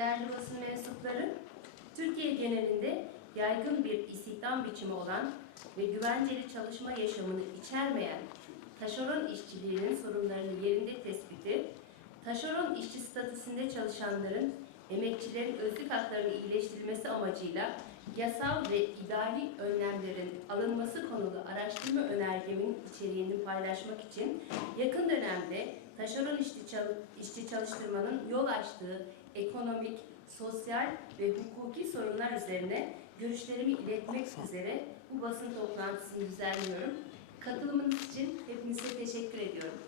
değerli basın mensupları, Türkiye genelinde yaygın bir istihdam biçimi olan ve güvenceli çalışma yaşamını içermeyen taşeron işçiliğinin sorunlarını yerinde tespiti, taşeron işçi statüsünde çalışanların emekçilerin özlük haklarını iyileştirilmesi amacıyla yasal ve idari önlemlerin alınması konulu araştırma önergemin içeriğini paylaşmak için yakın dönemde taşeron işçi, işçi çalıştırmanın yol açtığı ekonomik, sosyal ve hukuki sorunlar üzerine görüşlerimi iletmek üzere bu basın toplantısını düzenliyorum. Katılımınız için hepinize teşekkür ediyorum.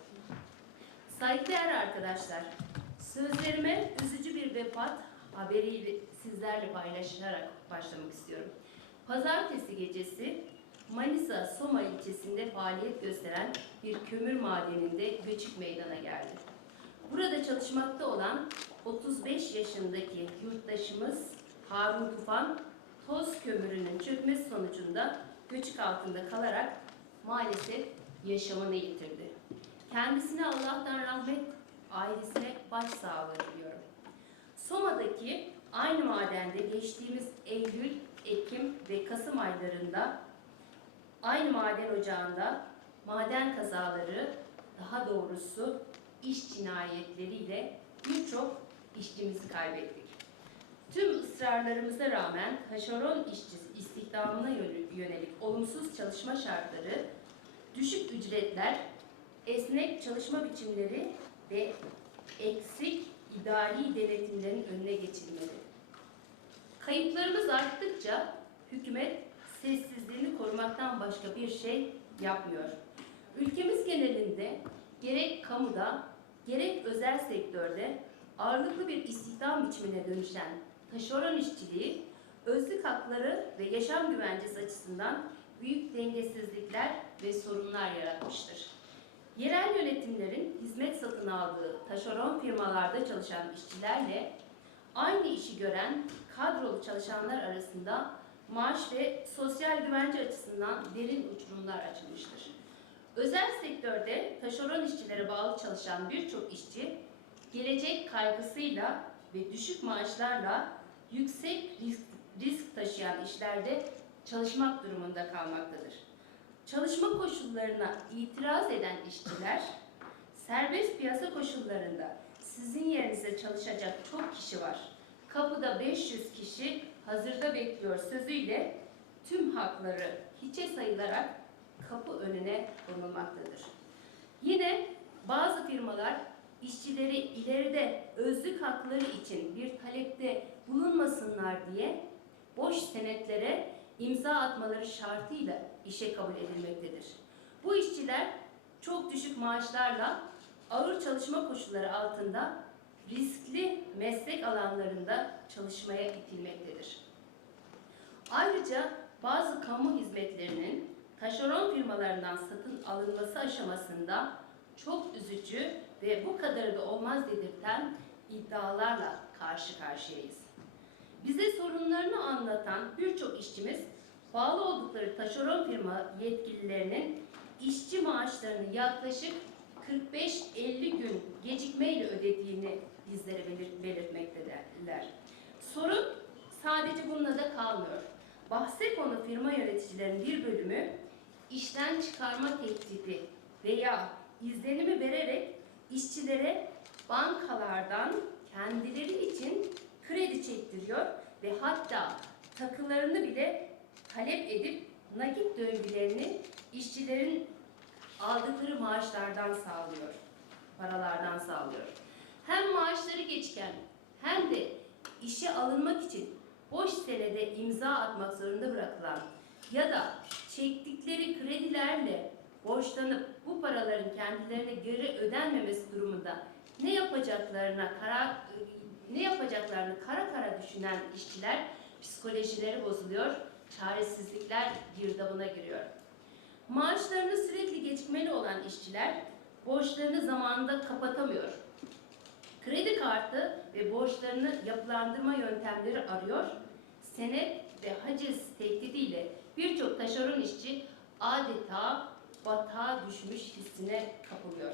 Saygıdeğer arkadaşlar, sözlerime üzücü bir vefat haberiyle sizlerle paylaşarak başlamak istiyorum. Pazartesi gecesi Manisa Soma ilçesinde faaliyet gösteren bir kömür madeninde göçük meydana geldi. Burada çalışmakta olan 35 yaşındaki yurttaşımız Harun Tufan, toz kömürünün çökmesi sonucunda göçük altında kalarak maalesef yaşamını yitirdi. Kendisine Allah'tan rahmet, ailesine başsağlığı diliyorum. Soma'daki aynı madende geçtiğimiz Eylül, Ekim ve Kasım aylarında aynı maden ocağında maden kazaları, daha doğrusu iş cinayetleriyle birçok işçimizi kaybettik. Tüm ısrarlarımıza rağmen taşeron işçisi istihdamına yönelik olumsuz çalışma şartları, düşük ücretler, esnek çalışma biçimleri ve eksik idari denetimlerin önüne geçilmeli. Kayıplarımız arttıkça hükümet sessizliğini korumaktan başka bir şey yapmıyor. Ülkemiz genelinde gerek kamuda gerek özel sektörde ağırlıklı bir istihdam biçimine dönüşen taşeron işçiliği, özlük hakları ve yaşam güvencesi açısından büyük dengesizlikler ve sorunlar yaratmıştır. Yerel yönetimlerin hizmet satın aldığı taşeron firmalarda çalışan işçilerle aynı işi gören kadrolu çalışanlar arasında maaş ve sosyal güvence açısından derin uçurumlar açılmıştır. Özel sektörde taşeron işçilere bağlı çalışan birçok işçi gelecek kaygısıyla ve düşük maaşlarla yüksek risk, risk taşıyan işlerde çalışmak durumunda kalmaktadır. Çalışma koşullarına itiraz eden işçiler, serbest piyasa koşullarında sizin yerinize çalışacak çok kişi var. Kapıda 500 kişi hazırda bekliyor sözüyle tüm hakları hiçe sayılarak kapı önüne konulmaktadır. Yine bazı firmalar işçileri ileride özlük hakları için bir talepte bulunmasınlar diye boş senetlere imza atmaları şartıyla işe kabul edilmektedir. Bu işçiler çok düşük maaşlarla ağır çalışma koşulları altında riskli meslek alanlarında çalışmaya itilmektedir. Ayrıca bazı kamu hizmetlerinin taşeron firmalarından satın alınması aşamasında çok üzücü ve bu kadarı da olmaz dedirten iddialarla karşı karşıyayız. Bize sorunlarını anlatan birçok işçimiz bağlı oldukları taşeron firma yetkililerinin işçi maaşlarını yaklaşık 45-50 gün gecikmeyle ödediğini bizlere belir- belirtmektedirler. Sorun sadece bununla da kalmıyor. Bahse konu firma yöneticilerinin bir bölümü işten çıkarma tehdidi veya izlenimi vererek işçilere bankalardan kendileri için kredi çektiriyor ve hatta takılarını bile talep edip nakit döngülerini işçilerin aldıkları maaşlardan sağlıyor, paralardan sağlıyor. Hem maaşları geçken hem de işe alınmak için boş senede imza atmak zorunda bırakılan ya da çektikleri kredilerle borçlanıp bu paraların kendilerine geri ödenmemesi durumunda ne yapacaklarına kara ne yapacaklarını kara kara düşünen işçiler psikolojileri bozuluyor, çaresizlikler girdabına giriyor. Maaşlarını sürekli gecikmeli olan işçiler borçlarını zamanında kapatamıyor. Kredi kartı ve borçlarını yapılandırma yöntemleri arıyor. Senet ve haciz tehdidiyle birçok taşeron işçi adeta batağa düşmüş hissine kapılıyor.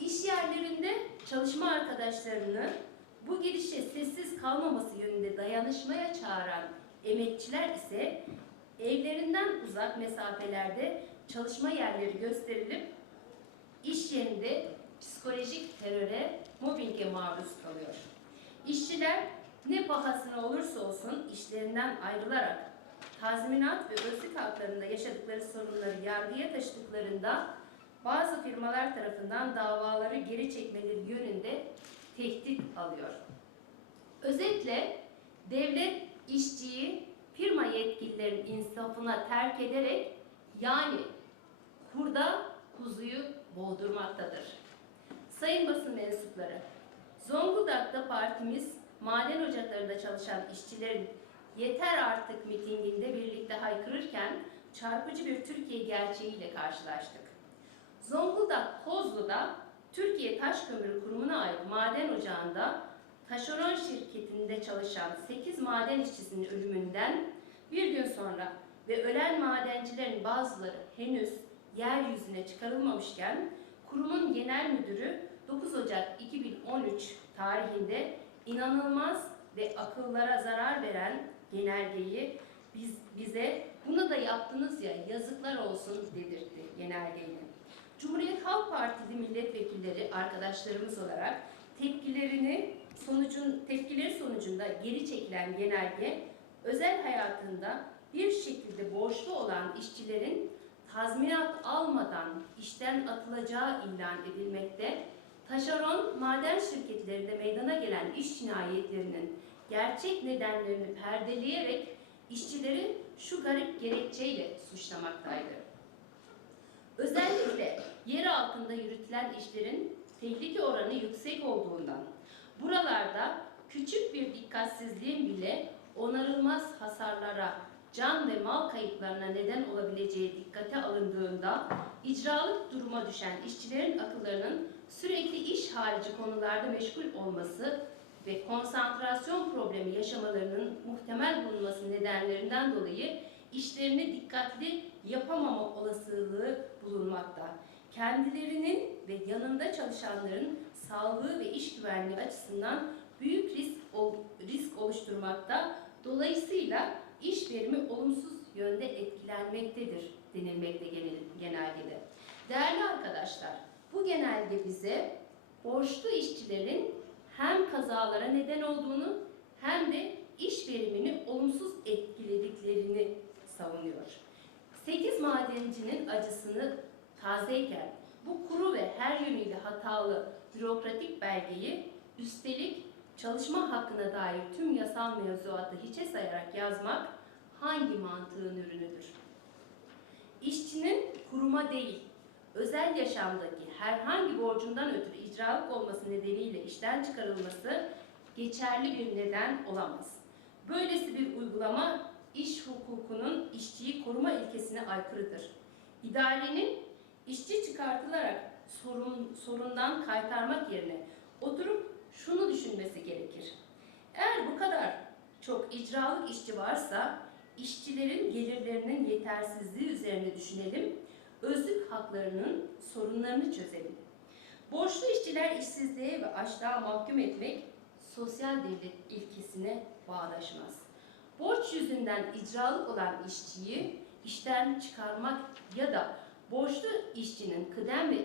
İş yerlerinde çalışma arkadaşlarını bu gidişe sessiz kalmaması yönünde dayanışmaya çağıran emekçiler ise evlerinden uzak mesafelerde çalışma yerleri gösterilip iş yerinde psikolojik teröre, mobbinge maruz kalıyor. İşçiler ne pahasına olursa olsun işlerinden ayrılarak tazminat ve özlük haklarında yaşadıkları sorunları yargıya taşıdıklarında bazı firmalar tarafından davaları geri çekmeleri yönünde tehdit alıyor. Özetle devlet işçiyi firma yetkililerin insafına terk ederek yani kurda kuzuyu boğdurmaktadır. Sayın basın mensupları, Zonguldak'ta partimiz maden ocaklarında çalışan işçilerin yeter artık mitinginde birlikte haykırırken çarpıcı bir Türkiye gerçeğiyle karşılaştık. Zonguldak Kozlu'da Türkiye Taş Kömürü Kurumu'na ait maden ocağında taşeron şirketinde çalışan 8 maden işçisinin ölümünden bir gün sonra ve ölen madencilerin bazıları henüz yeryüzüne çıkarılmamışken kurumun genel müdürü 9 Ocak 2013 tarihinde inanılmaz ve akıllara zarar veren genelgeyi biz, bize bunu da yaptınız ya yazıklar olsun dedirtti genelgeyle. Cumhuriyet Halk Partili milletvekilleri arkadaşlarımız olarak tepkilerini sonucun tepkileri sonucunda geri çekilen genelge özel hayatında bir şekilde borçlu olan işçilerin tazminat almadan işten atılacağı ilan edilmekte, taşeron maden şirketlerinde meydana gelen iş cinayetlerinin gerçek nedenlerini perdeleyerek işçileri şu garip gerekçeyle suçlamaktaydı. Özellikle yer altında yürütülen işlerin tehlike oranı yüksek olduğundan buralarda küçük bir dikkatsizliğin bile onarılmaz hasarlara, can ve mal kayıplarına neden olabileceği dikkate alındığında icralık duruma düşen işçilerin akıllarının sürekli iş harici konularda meşgul olması ve konsantrasyon problemi yaşamalarının muhtemel bulunması nedenlerinden dolayı işlerini dikkatli yapamama olasılığı bulunmakta. Kendilerinin ve yanında çalışanların sağlığı ve iş güvenliği açısından büyük risk risk oluşturmakta. Dolayısıyla iş verimi olumsuz yönde etkilenmektedir denilmekte genelgede. Değerli arkadaşlar, bu genelge bize borçlu işçilerin hem kazalara neden olduğunu hem de iş verimini olumsuz etkilediklerini savunuyor. 8 madencinin acısını tazeyken bu kuru ve her yönüyle hatalı bürokratik belgeyi üstelik çalışma hakkına dair tüm yasal mevzuatı hiçe sayarak yazmak hangi mantığın ürünüdür? İşçinin kuruma değil, özel yaşamdaki herhangi borcundan ötürü icralık olması nedeniyle işten çıkarılması geçerli bir neden olamaz. Böylesi bir uygulama iş hukukunun işçiyi koruma ilkesine aykırıdır. İdarenin işçi çıkartılarak sorun, sorundan kaytarmak yerine oturup şunu düşünmesi gerekir. Eğer bu kadar çok icralık işçi varsa işçilerin gelirlerinin yetersizliği üzerine düşünelim, özlük haklarının sorunlarını çözelim. Borçlu işçiler işsizliğe ve açlığa mahkum etmek sosyal devlet ilkesine bağdaşmaz. Borç yüzünden icralık olan işçiyi işten çıkarmak ya da borçlu işçinin kıdem ve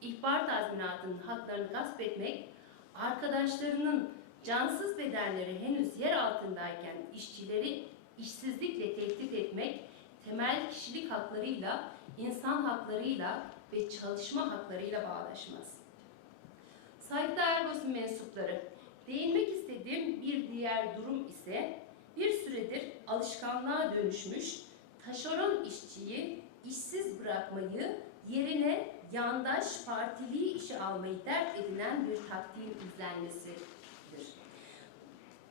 ihbar tazminatının haklarını gasp etmek, arkadaşlarının cansız bedenleri henüz yer altındayken işçileri işsizlikle tehdit etmek, temel kişilik haklarıyla, insan haklarıyla ve çalışma haklarıyla bağdaşmaz. Saygıdeğer basın mensupları, değinmek istediğim bir diğer durum ise bir süredir alışkanlığa dönüşmüş taşeron işçiyi işsiz bırakmayı yerine yandaş partili işe almayı dert edinen bir taktiğin izlenmesidir.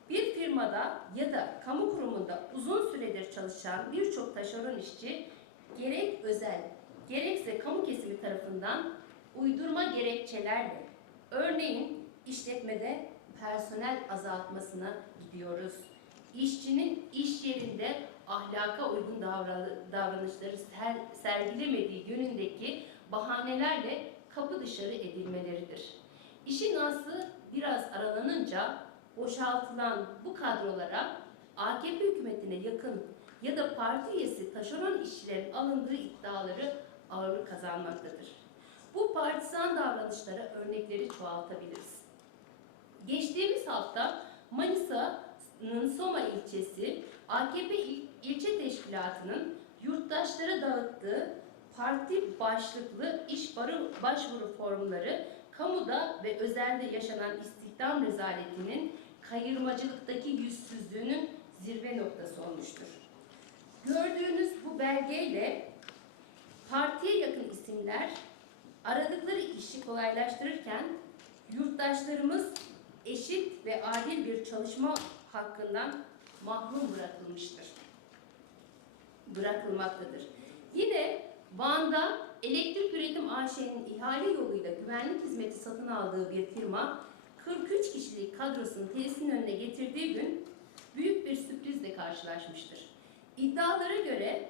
Bir firmada ya da kamu kurumunda uzun süredir çalışan birçok taşeron işçi gerek özel gerekse kamu kesimi tarafından uydurma gerekçelerle örneğin işletmede personel azaltmasına gidiyoruz. İşçinin iş yerinde ahlaka uygun davranışları sergilemediği yönündeki bahanelerle kapı dışarı edilmeleridir. İşin aslı biraz aralanınca boşaltılan bu kadrolara AKP hükümetine yakın ya da parti üyesi taşeron işçilerin alındığı iddiaları ağırlık kazanmaktadır. Bu partisan davranışlara örnekleri çoğaltabiliriz. Geçtiğimiz hafta Manisa'nın Soma ilçesi AKP il- ilçe teşkilatının yurttaşlara dağıttığı parti başlıklı iş başvuru formları kamuda ve özelde yaşanan istihdam rezaletinin kayırmacılıktaki yüzsüzlüğünün zirve noktası olmuştur. Gördüğünüz bu belgeyle partiye yakın isimler aradıkları işi kolaylaştırırken yurttaşlarımız eşit ve adil bir çalışma hakkından mahrum bırakılmıştır. Bırakılmaktadır. Yine Van'da Elektrik Üretim AŞ'nin ihale yoluyla güvenlik hizmeti satın aldığı bir firma 43 kişilik kadrosunu tesisin önüne getirdiği gün büyük bir sürprizle karşılaşmıştır. İddialara göre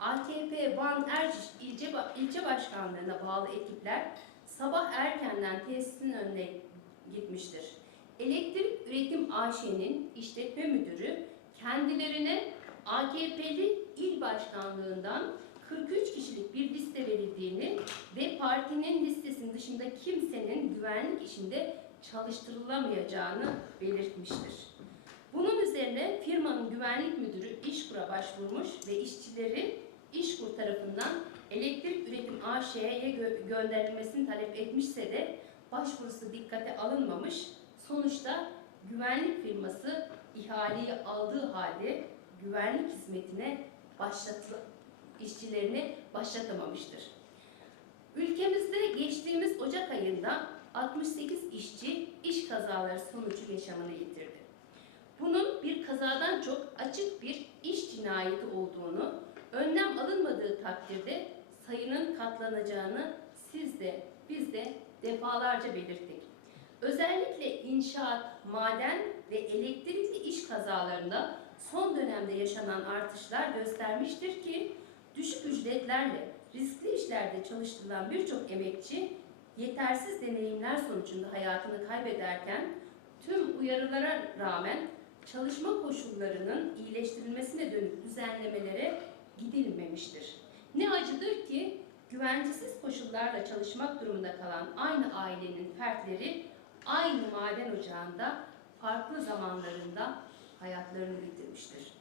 AKP Van Erciş ilçe, ilçe başkanlığına bağlı ekipler sabah erkenden tesisin önüne gitmiştir. Elektrik Üretim AŞ'nin işletme müdürü kendilerine AKP'li il başkanlığından 43 kişilik bir liste verildiğini ve partinin listesinin dışında kimsenin güvenlik işinde çalıştırılamayacağını belirtmiştir. Bunun üzerine firmanın güvenlik müdürü İşkur'a başvurmuş ve işçileri İşkur tarafından elektrik üretim AŞ'ye gö- gönderilmesini talep etmişse de başvurusu dikkate alınmamış. Sonuçta güvenlik firması ihaleyi aldığı halde güvenlik hizmetine başlatı işçilerini başlatamamıştır. Ülkemizde geçtiğimiz Ocak ayında 68 işçi iş kazaları sonucu yaşamını yitirdi. Bunun bir kazadan çok açık bir cinayeti olduğunu, önlem alınmadığı takdirde sayının katlanacağını siz de biz de defalarca belirttik. Özellikle inşaat, maden ve elektrikli iş kazalarında son dönemde yaşanan artışlar göstermiştir ki düşük ücretlerle riskli işlerde çalıştırılan birçok emekçi yetersiz deneyimler sonucunda hayatını kaybederken tüm uyarılara rağmen çalışma koşullarının iyileştirilmesine dönük düzenlemelere gidilmemiştir. Ne acıdır ki güvencesiz koşullarla çalışmak durumunda kalan aynı ailenin fertleri aynı maden ocağında farklı zamanlarında hayatlarını bitirmiştir.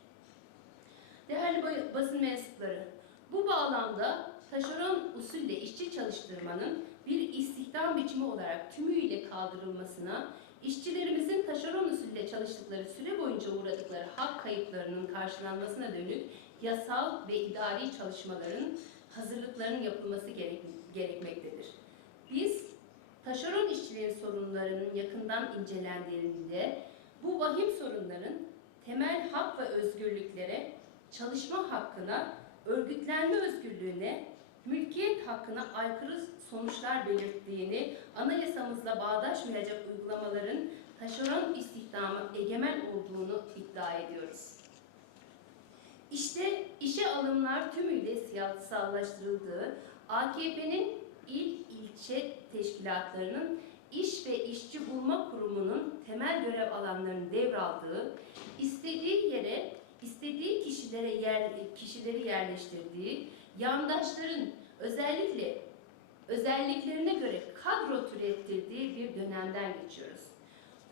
Değerli ba- basın mensupları, bu bağlamda taşeron usulle işçi çalıştırmanın bir istihdam biçimi olarak tümüyle kaldırılmasına, işçilerimizin taşeron usulle çalıştıkları süre boyunca uğradıkları hak kayıplarının karşılanmasına dönük yasal ve idari çalışmaların hazırlıklarının yapılması gerek, gerekmektedir. Biz taşeron işçilerin sorunlarının yakından incelendiğinde bu vahim sorunların temel hak ve özgürlüklere, çalışma hakkına, örgütlenme özgürlüğüne, mülkiyet hakkına aykırı sonuçlar belirttiğini, anayasamızla bağdaşmayacak uygulamaların taşeron istihdamı egemen olduğunu iddia ediyoruz. İşte işe alımlar tümüyle siyasallaştırıldığı, AKP'nin il ilçe teşkilatlarının iş ve işçi bulma kurumunun temel görev alanlarını devraldığı, istediği yere, istediği kişilere yer, kişileri yerleştirdiği, yandaşların özellikle özelliklerine göre kadro türettirdiği bir dönemden geçiyoruz.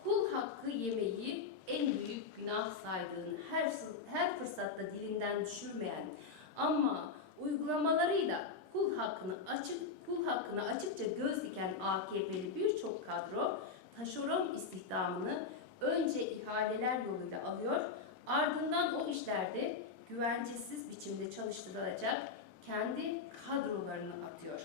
Kul hakkı yemeyi en büyük günah saydığın, her, her fırsatta dilinden düşürmeyen ama uygulamalarıyla kul hakkını açık kul hakkına açıkça göz diken AKP'li birçok kadro taşeron istihdamını önce ihaleler yoluyla alıyor, ardından o işlerde güvencesiz biçimde çalıştırılacak kendi kadrolarını atıyor.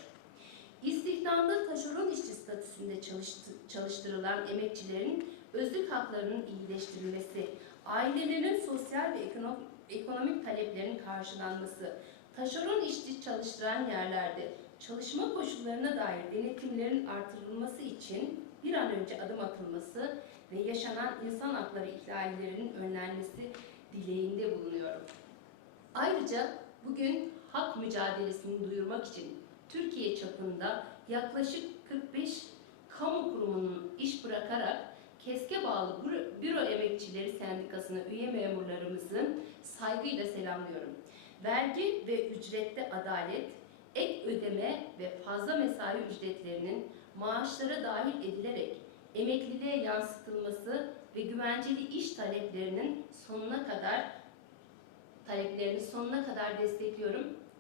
İstihdamda taşeron işçi statüsünde çalıştı, çalıştırılan emekçilerin özlük haklarının iyileştirilmesi, ailelerin sosyal ve ekonomik, ekonomik taleplerinin karşılanması, taşeron işçi çalıştıran yerlerde çalışma koşullarına dair denetimlerin artırılması için bir an önce adım atılması ve yaşanan insan hakları ihlallerinin önlenmesi dileğinde bulunuyorum. Ayrıca bugün hak mücadelesini duyurmak için Türkiye çapında yaklaşık 45 kamu kurumunun iş bırakarak KESK'e bağlı Büro- Emekçileri Sendikası'na üye memurlarımızı saygıyla selamlıyorum. Vergi ve ücrette adalet, ek ödeme ve fazla mesai ücretlerinin maaşlara dahil edilerek emekliliğe yansıtılması ve güvenceli iş taleplerinin sonuna kadar taleplerini sonuna kadar destekliyorum.